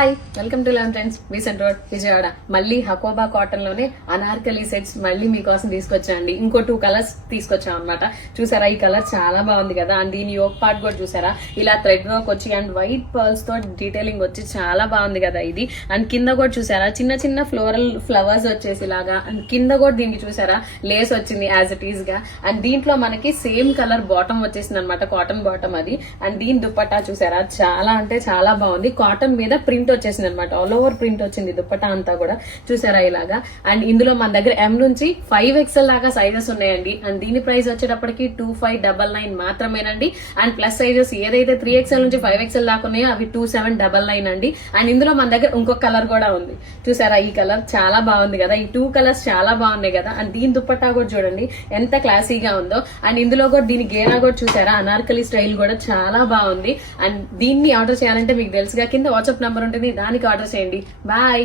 Hi welcome to eleven trends Besant road Vijayawada. మళ్ళీ Hakoba cotton లోనే Anarkali sets మళ్ళీ మీకోసం తీసుకొచ్చాండి. ఇంకో 2 కలర్స్ తీసుకొచ్చాం అనమాట. చూసారా, ఈ కలర్ చాలా బాగుంది కదా. అండ్ దీని యోక్ పార్ట్ కూడా చూసారా, ఇలా థ్రెడ్ వర్క్ వచ్చి అండ్ వైట్ పర్ల్స్ తో డీటెయిలింగ్ వచ్చి చాలా బాగుంది కదా ఇది. అండ్ కింద కూడా చూసారా, చిన్న చిన్న ఫ్లోరల్ ఫ్లవర్స్ వచ్చేసి ఇలాగా. అండ్ కింద కూడా దీనికి చూసారా లేస్ వచ్చింది యాజ్ ఇట్ ఈస్ గా. అండ్ దీంట్లో మనకి సేమ్ కలర్ బాటమ్ వచ్చేసింది అనమాట, కాటన్ బాటమ్ అది. అండ్ దీని దుప్పట్టా చూసారా, చాలా అంటే చాలా బాగుంది. కాటన్ మీద ప్రింట్ వచ్చేసింది అనమాట, ఆల్ ఓవర్ ప్రింట్ వచ్చింది దుప్పట్టా అంతా కూడా చూసారా ఇలాగా. అండ్ ఇందులో మన దగ్గర M నుంచి 5XL దాకా సైజెస్ ఉన్నాయండి. అండ్ దీని ప్రైస్ వచ్చేటప్పటికి 2599 మాత్రమేనండి. అండ్ ప్లస్ సైజెస్ ఏదైతే 3XL నుంచి 5XL దాకా ఉన్నాయో అవి 2799 అండి. అండ్ ఇందులో మన దగ్గర ఇంకొక కలర్ కూడా ఉంది చూసారా, ఈ కలర్ చాలా బాగుంది కదా. ఈ 2 కలర్స్ చాలా బాగున్నాయి కదా. అండ్ దీని దుప్పట్టా కూడా చూడండి ఎంత క్లాసీగా ఉందో. అండ్ ఇందులో కూడా దీని గేరా కూడా చూసారా, అనార్కలి స్టైల్ కూడా చాలా బాగుంది. అండ్ దీన్ని ఆర్డర్ చేయాలంటే మీకు తెలుసుగా కింద వాట్సాప్ నంబర్ ఉంటుంది, దానికి ఆర్డర్ చేయండి. బాయ్.